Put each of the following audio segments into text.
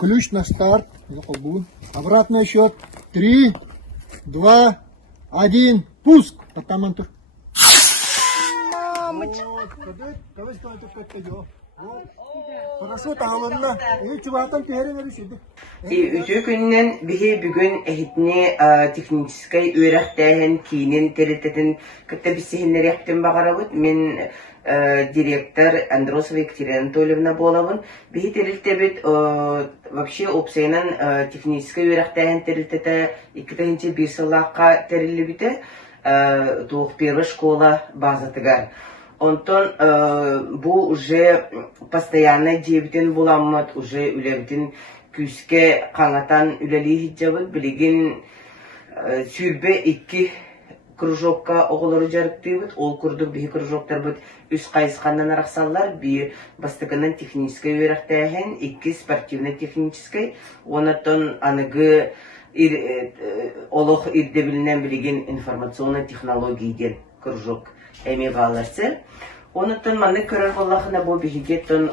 Ключ на старт. Обратный счет. 3, 2, 1. Пуск. Потамантур. Хорошо, тамамна. Чуватан перен решили. Üçü günden bihi bugün ehitni tekniskay öğretmen kinin teritetin kıtta bisihinleri yaptım bakarabut min direktör Androsova Екатерина Анатольевна болабын bihi terилtebit вообще опсайнан tekniskay öğretmen teriltete ikkitinci bir sılaqqa terillibite тух первая школа базатыгар. Онтон bu уже постоянно дебитен буламмат, уже үлебитин küske kanatan üleli hicabı bilgin sürbe iki krujokka oğulları jarıktıyıbıt. Ol kurduk bir krujoktar bıt üst kayıskandan araqsallar. Bir bastıkından tekniskay öğretmen, iki sportivna tekniskay. Onatton anıgı oloq irde bilinen bilgin informasyona технологияден krujok emeği bağlarsa. Онытын маны көрөр боллахына бу бигеттон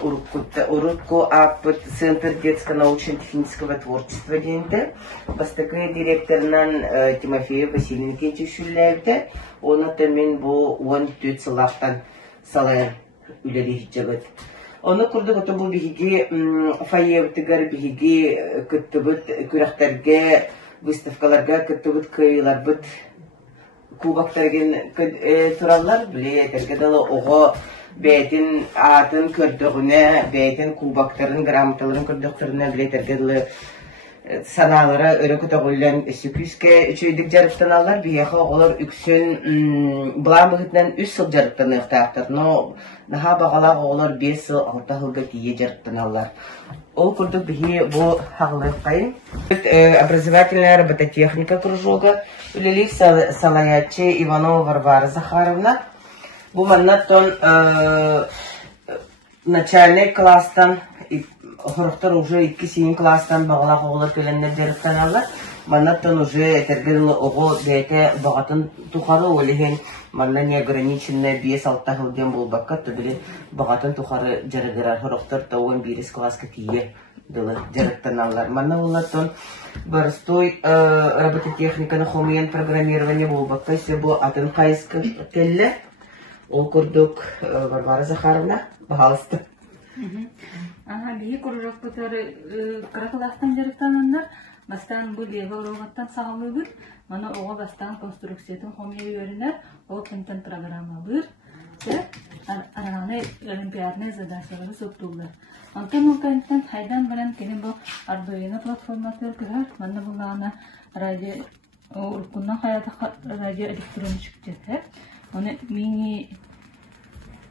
урукко апыт Центр детско-научно-технического творчества дейинде. Бастакы директорынан Тимофеев Василий Никитич Шүлләевде. Онытын мен бу 14 сылақтан салайын үлелі хиджабыт. Оны курдук ото бу бигиги фойебытыгар бигиги кыттыбыт күрәхтәргә, выставкаларга кыттыбыт кыйларбыт. Kubaktargen turallar bile terkadalı oğu beytin atın kördüğüne, beytin kubaktarın gramataların kördüğüne bile terkadalı sanalara örgüt oğullan süpüske çöydük jarıktan allar biyağı oğullar üksün bulan bıhıtdan 3 yıl jarıktan ıhtağıtır. Naha bağala oğullar 5 yıl 6 yılga tiye jarıktan allar. Ол курдук бихи бу хагылыккайын. Образовательная робототехника кружога. Үлелик Салаячи Иванова Варвара Захаровна. Бу маннаттон начальный класстан, хорохтар уже 2-7 класстан бағалақ оғылар көлендер жарықтан алар. Маннаттон уже этергел оғы бәйте бағатын тухары олеген манна неограниченная 5-6 жылден болбаққа түбілі бағатын тухары жарығырар хорохтар тауын 1 класска тие дылы жарықтан алар. Манна олаттон барыстой робототехниканы хомиян программирование болбаққа есе бұл атын қайысқы телі. Ол күрдік Варвара Захаровна бағалысты. Бейі күржақ бұтары қырақыластан жарықтанандар. Бастан бұл егі ұрғаттан сағалы бір. Мана оға бастан конструкциятын хомия өрінер. Ол кентен программа бір. Арағаны олимпиадный задачалары соқтулар. Антон ол кенттен хайдан бірін кенен бұл Arduino платформатыр кірер. Мана бұлағына радио ұрқыннан қаяты радио электрончик жетер. Оны мини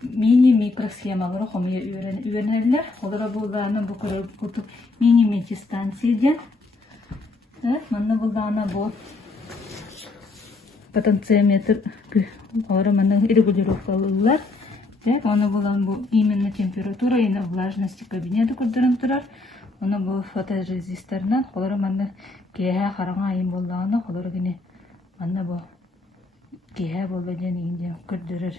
микросхемалары хомия үйренерлер. Олара бұлағына бұл күріп мини метистанцияден. Манна бұлдана бұл потенциометр олары манна регулировкалылар. Оны бұлан бұл именно температура, именно влажности кабинеті күрдірін тұрар. Оны бұл фоторезисторынан олары манна кейе қараңа айын бұлдағына олары гіне манна бұл кейе бұлдаден егінден күрдірір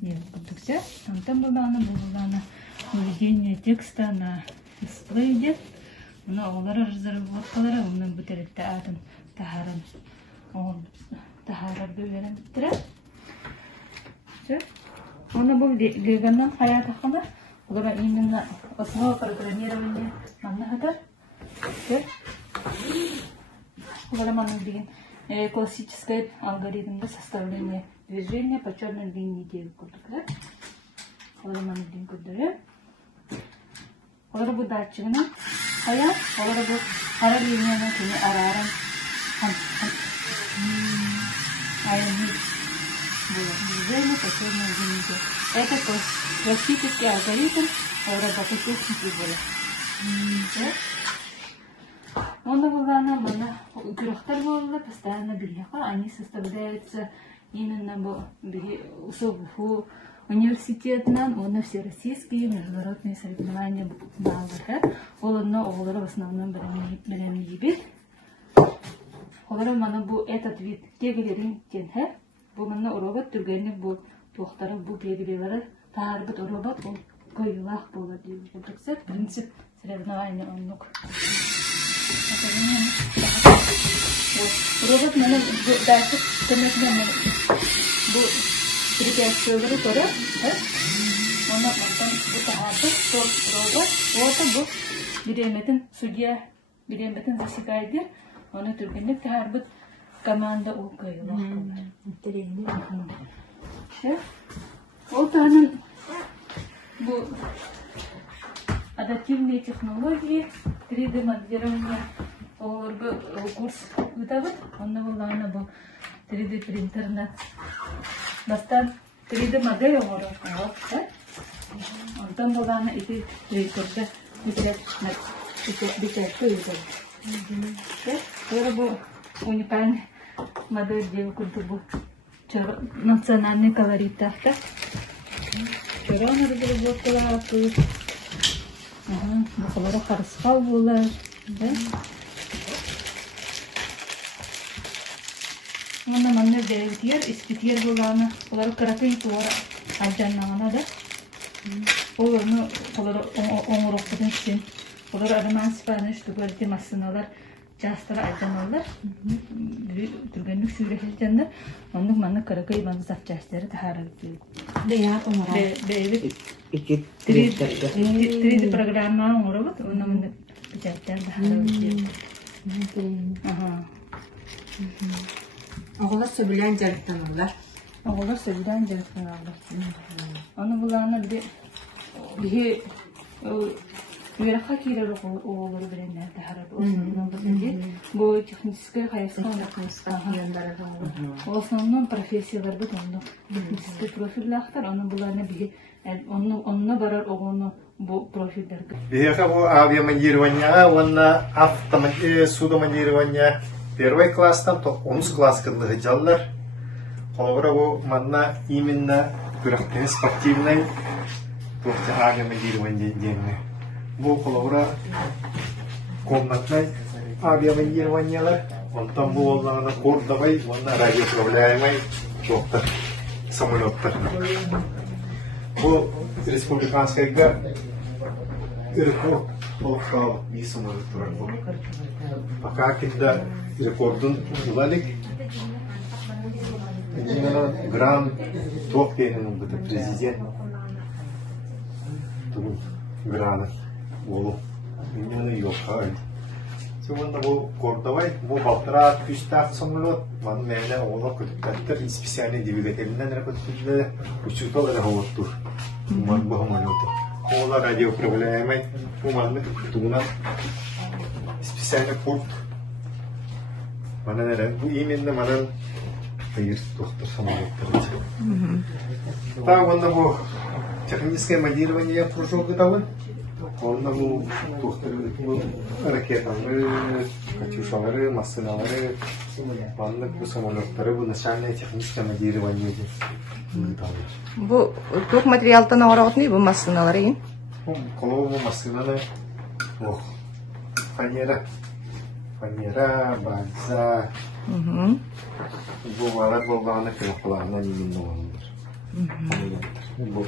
күрдіксе. Антон бұлдағына бұлдағына уведение текста на дисплей ден. Оны оғылары разработкалары оның бүтеретті атын тахарын тахарар бөлерін біттірі. Оны бұл леганнан қая тақына оларға именно основа программирование манна хатар. Оларға манна деген классическое алгоритмді составление движения по черной линии дейі көрдікілер. Оларға манна деген көрдірі. Оларға бұл датчығына Aya, olara bu ara lineana kini araran ayam движение по черной линии. Это классический алгоритм робототехники были. Он была грохтар была постоянно бельяха, они составляются именно в университетнан, оны всероссийские международные соревнования баллары. Оларны оғылары в основном білемі ебет. Олары мана бұл этот вид тегілерін тенхе. Бұл мана робот түргені бұл тоқтары бұл тегілері тағарбыт робот ол көйлақ болады. Принцип соревнования оннук. Робот менен дальше көмөкүнөн бу препятствиялары көрө, оны мактан бутааты, робот, бу биреметін судья, биреметін засекайды, оны түргенлік тәрбіт команда оқайылы. Ол тағының бұл адаптивные технологии, 3D моделирование, оларға курс өтабыт, оны болағына бұл 3D принтерна бастан 3D модель оңыры. Ondan bolağına iti rekorda битәртә үйтәр. Böyle bu уникальный модель диye kurdu bu. Национальный колорит tahta. Çorağın разработкалар atılır. Basalara karışkal bular. Ondan manne devtiyer, ispitiyer bolağına. Onları karakayı tuğara alcanlağına da. Onu oңырокпутун için, олар адаман сипаны штугарды массыналар жастары айданалар, түргенлік сүйрехел жандар, онлық манны каракай банды запчастары тахарып дейд. Бейат оңыра. Бейбит. 3D программа оңырабыт, оны манны печаттар тахарып дейд. Оғылар сөбілен жарықтанылар. Оғылар сөбілен жарықтанылар. Оны бұлағына bihi üyerekha kirer oğulları bilenler de harap olsun. Bu tekniske hayasına olsun profesiyalar bu tonda. Tekniske profiller aktar, onun bularına bihi onunla barar oğunu bu profiller. Bihi bu авиамонтирование, onunla судомонтирование первый класстан 10 класс кыдлыгы жаллар. Колобра bu manna именно спортивный просто авиамонтирование деньги. Bu kolabora комнатный авиамонтированиялар, ondan bu onlarına kordavay, ondan radyoproblемай жоқтар, самолеттар. Bu республиканскайга рекорд толықшалық bir самолет тұрар бұл. Пока кенде рекордын ұлалик, гран тоқ дейінің бұты президент граны болу. Менен yok hayır. Sonra bu kordavay, bu baltıra küstah samolot, man mene ola kötüktür, spesiyalne двигательnden рекордтurde uçurtaları havattır. Man bu samolotu. Ola radyoproblемай, bu manı tuttuğuna spesiyalne pult. Mana nere? Bu именно manın hayır doktor samolotları. Та onda bu техническое моделирование кружок готовы. Он нам ракеталары, катюшалары, массыналары, манлык bu самолеттары, bu начальное техническое моделирование готовы. Bu çok материалдан ağırağıt ne bu massınaları? Колова bu массынаны, фанера, бальза. Bu valar bolğanı kıyaflarına yeminli olanlar. Bu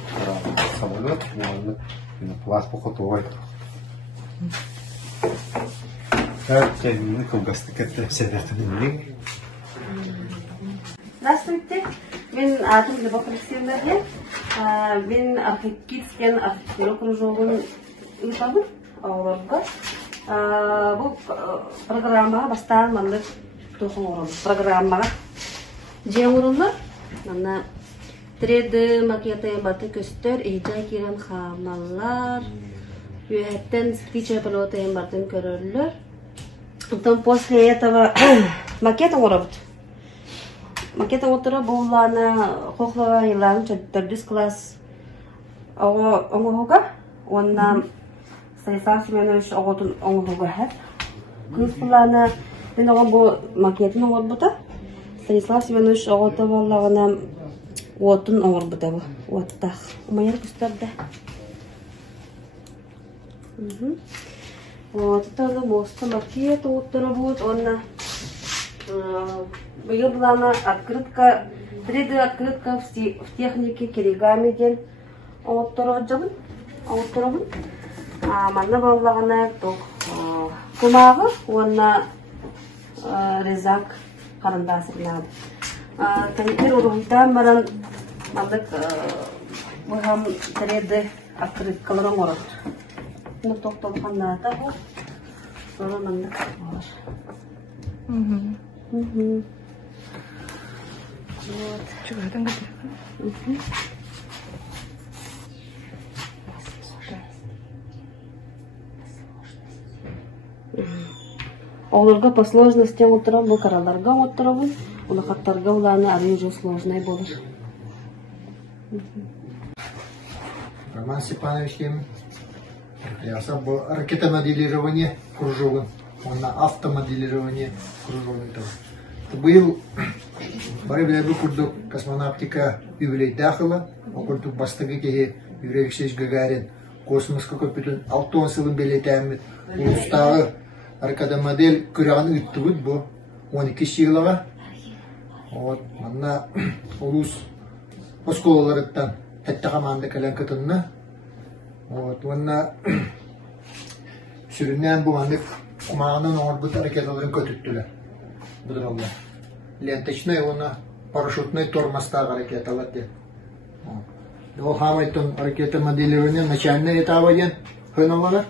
самолет, bu пласт похотовой. Здравствуйте, мен атым Любовь Алексеевна. Мен архитектурский кружогын ұйытамын ауыларда. Бұл программаға бастаған маңдық тоқын орынды. Программаға жең орынлар. 3D макеты баты көстер, ейджай керен хамалар, үйәттен птичья полета батын көрілер. Потом после этого макет орабыт. Макет отыра болланы қоқлыға елағын 4 класс оңығыға, оннан Станислав Семенович оғытын оңығыға әр. Күз бұланы, мен оған бұл макетін оғыт бұта. Станислав Семенович оғыты боллағына отын оңыр бұта бұл, оттақ. Умайыр күстерді. Оттаны мосты макет оғыттыры бұд, онна бұйыл бұланы открытка, 3D открытка в технике керегамеден оғыттыры бұд. Манна баллагана тох кумагы, онна резак карандасы над. Танитер урухтан баран мандык бухам тереде открыткаларым орот. Ну токтолганда да бу. Sonra мандык бар. Вот. Чугадан гадыр. Оларга по сложности отырам, бұл караларга отырам, улахаттарга уланы ары уже сложный болыр. Роман Степанович, я сам был ракетомоделирование кружовым, он на автомоделирование кружовым. Был барыбылы курдук космонавтика юбилей дахыла, он курдук бастыгы кеге Юрий Алексеевич Гагарин космоска көпітін 6 сылын белетәмет, ұлыстағы аркадомодель күрағын үттігіт бұл 12 сиғылыға. Манна ұлыс осколаларыттан әтті қаманды кәлін күтінні. Онна сүріннен бұл андық құмағының оңыр бұт аркеталарын көтіттілі. Бұдыр олда. Ленточный, оны парашютный тормозтағы аркеталар деп. Ол хамайтын ракетомоделирование начальный этабы ен хыналары.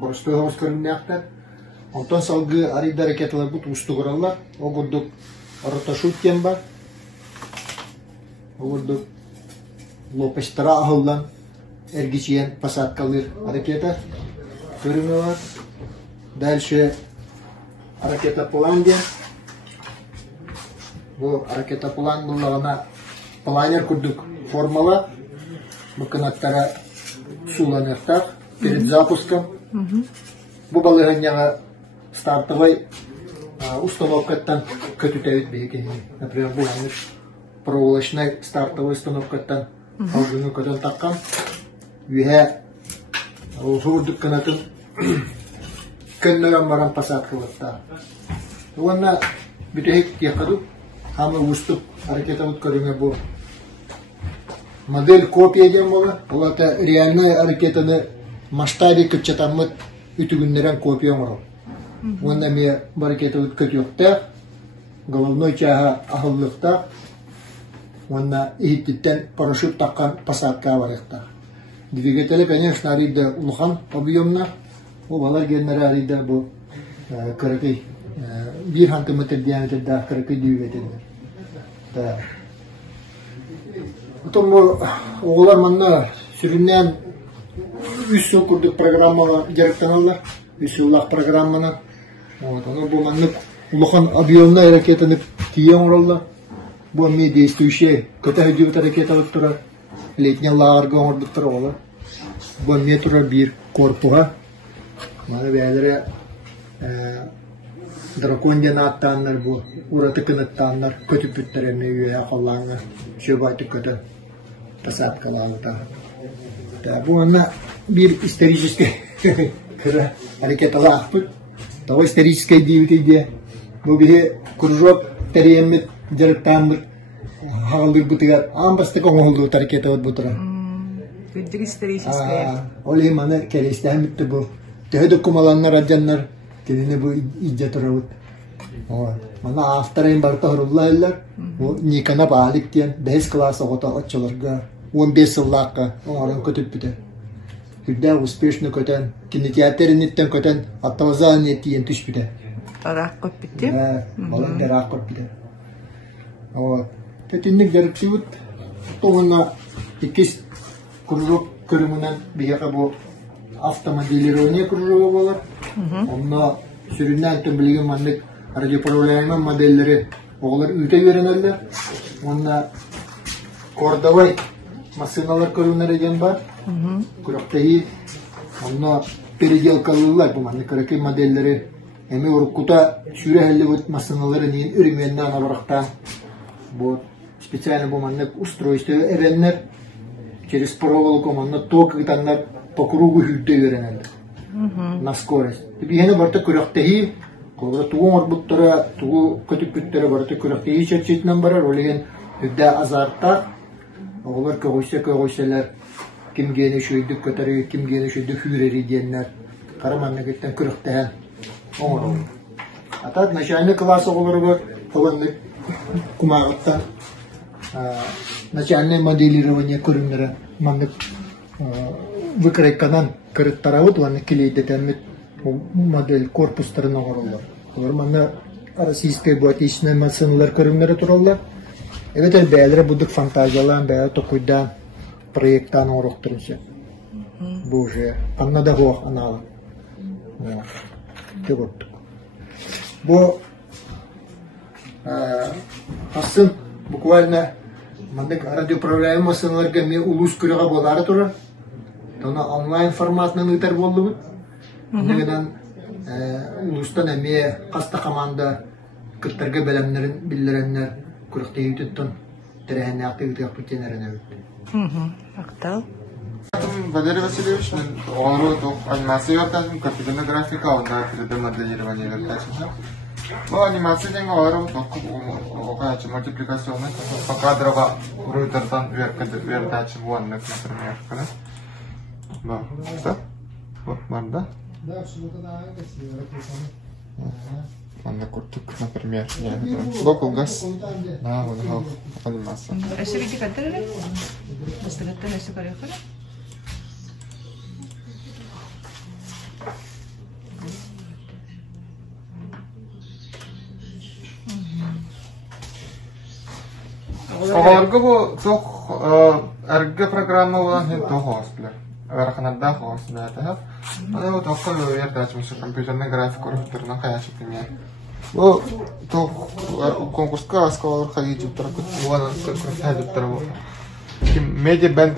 Бұрысты ғыз көрінне ақтар. Онтан салғы арида ракеталар бұт ұсты құралар. Оғырдық роташут кен бар. Оғырдық лопастыра ағылдан әргечен посадкалыр ракета көріні бар. Дальше ракетоплан ген. Бұл ракетоплан бұлағына планер күрдік формала. Бұл канаттара суланықтақ перед запуском. Бұл балығанняға стартовай установкаттан көтүтәвит бейке. Например, бұл әмір проволочный стартовый установкаттан алдыны көтін таққан. Үйе ұлғырдық канатын көннігін баран посадкалықта. Онна бүтәйік яқыдық. Хамы ұстып әрекетамыт көріңе бұл. Модель копия дем бола. Олата реальный әрекетаны масштабе көтчатамыт үтігіндерін копия оңырыл. Онна ме барекетамыт көтіқтақ, головной чаға ағылықтақ, онна ехеттен парашют таққан посадка барықтақ. Двигателі, конечно, арида ұлған объемна. О балар генері арида бұл кірікей. Bir santimetre diametrede kırıkı düğüvedenler. Otom bu oğullar manna sürünen 3 yıl kurduk programmaga gerekten alırlar. 3 yıllık programmana. Onu bu manna ulukan abiyonla hareketini tiyen orallar. Bu me действующие kötü hücum hareket alıp durar. Letnyalarga orduktır oğullar. Bu metro bir korpuğa. Bana beylere Драконден аттаннар бұл, ұратықын аттаннар, көтіп бүттеріне үйе ақыллаңа, шөбайты көті посадкалағыта. Бұл анна бір исторический әрекеталы ақпыт. Того исторический дейвітейде. Бұл біге күржоп, тәриеммет, жарықтанмыр, хағылдыр бұтығар, амбастық оңылды әрекеті өт бұтыра. Күддік исторический. Ол еманы кәресті әмітті бұл. Төхеді күмаланнар, аджаннар, Kedine bu iyice duravut. Mana afterayın barta hırullaylar. O nikana bağlık diyen 5 klas oğuta açılırga. 15 yıllıkka. Oğlan kötüp biter. Hüdde uspешно köten. Kinetiyateri nitten köten. Attavaza niyetiyen tüş biter. Tarak köp bitti. Balan derak köp biter. Ketinlik gerekçivut. Toğuna ikiz kuruluk kırımından bir yaka bu автомоделирование кружево болар. Онна сүрүннән төмбилген маннык радиопролеман модельлери оғылар үйте беренелер. Онна кордовай машиналар көрүнер еген бар. Күрөктеги онна переделкалылар бу маннык караки модельлери. Эми уруккута сүрәһелли бу машиналары нин үрүмендән абырактан. Бу специально бу маннык устройство эбеннер через проволоку манна ток гытаннар по кругу хүйдө беренелер. На скорость. Бигене барта күрөктеги, колора тугу орбуттара, тугу көтүп бүттөрө барта күрөктеги чечетинен барар, олеген хүддө азартта, олар көгөйсөлөр, kim gene şöydük kötürü, kim gene şöydük hüreri diyenler. Karamanlıktan kırıktayan. Oğlum. Hatta начальник klası olur falanlık kumağıttan. Начальник моделирование көрүмдөрө мандык выкрайканан кырыттарабыт ваны килейдетенмит модель корпустарын оңороллар. Олар манда российская бу отечественная машиналар көрүмдөрө тураллар. Evet бәлере будук фантазиялан бәле токуйдан проекттан ороктурунча. Бу уже аннада хох анала. Теготтук. Бу асын буквально мандык радиоуправляемый машиналарга мен улус күрөгө болары турар. Тона онлайн форматынан ытар болду. Мындан улустан эме каста команда кыртарга белемнерин билдиреннер күрөктөйүттөн терехне активитет бүтенерин. Актал. Валерий Васильевич, он работал анимацией, компьютерная графика, он 3D-моделирование вертача. Ну, анимация деньги говорю, только мультипликационная, покадрово руйтердан вертача, вон, например, да? Да? Вот, да? Да, что-то да, Анна Куртук, например, Local Gas, вот, анимация. А что видите, как это? Просто это все корректно. Оғаларға бұл соқ әргі программа olan хен тоғыз білер. Әрқанадда қоғыз білер. Аны бұл тоққа өрерді açmışы компьютерный график өріқтерінің қаяшы пример. Бұл тоқ конкурсқа асқалар қайы жүптір бұғаны көрсәл жүптір бұл. Media Band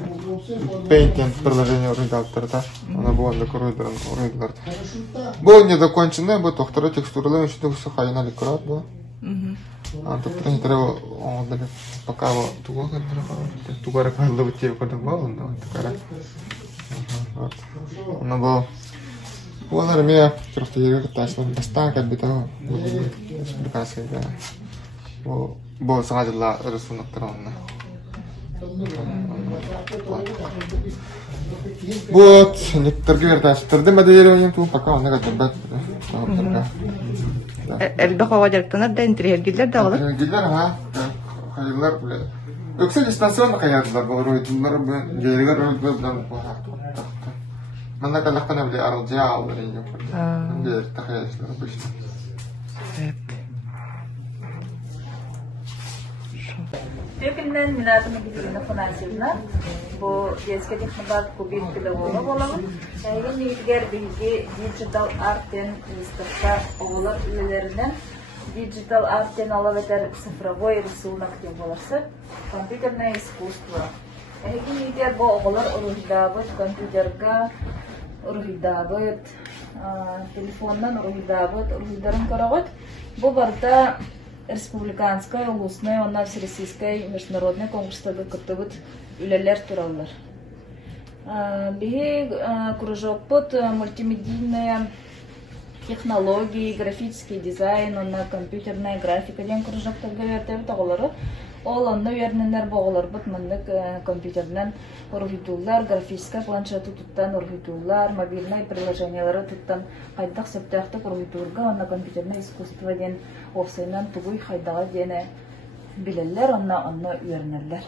Painting приложение орындалыптырда. Аны бұғанда көрілділерді. Бұл недоконченный, бұл тоқтары текстуралы үшті ұсы қайына ликурат бұл. Тут не треба пока туго рекомендовать тебе куда было, но такая. Вот. Она была. Вот армия просто ерек тащила достан как бы того. Прекрасно да. Был сразу для рисунок трона. Вот, некоторые вертаж. Тогда моделирование тут пока он не готов. Элбе хава жарыктанар да интерьер гиллер да алар. Гиллер ха. Хайылар биле. Өксө дистанцион каярдылар болойтулар бу жерге рөлдөрдөн. Мында калаккана биле аралжа алар эне. Бер тахаяшлар бишти. Текиннен минатымы гидигине финансивна бу детский технобат кубин педагога болабы. Эген нигер билги digital art-тен выставка оголар үйлеринен digital art-тен алабетер цифровой рисунок деп боларсы. Компьютерное искусство. Эген нигер бу оголар урухидабыт компьютерга урухидабыт телефондан урухидабыт урухидарын көрөгөт. Бу барда республиканская, улусная, она всероссийская, международная конкурстарда көптөгүт үлелер тураллар. Биги кружок под мультимедийная технологии, графический дизайн, она компьютерная графика ден кружоктарга бертебит оголары. Ол онно верненер боголар бут мындык компьютерден ургутулар, графический планшеты туттан ургутулар, мобильный приложениялары туттан кайдак сөптөктүк ургутурга, онно компьютерное искусство ден офсайнан тугуй хайдага дене билелер, онно вернерлер.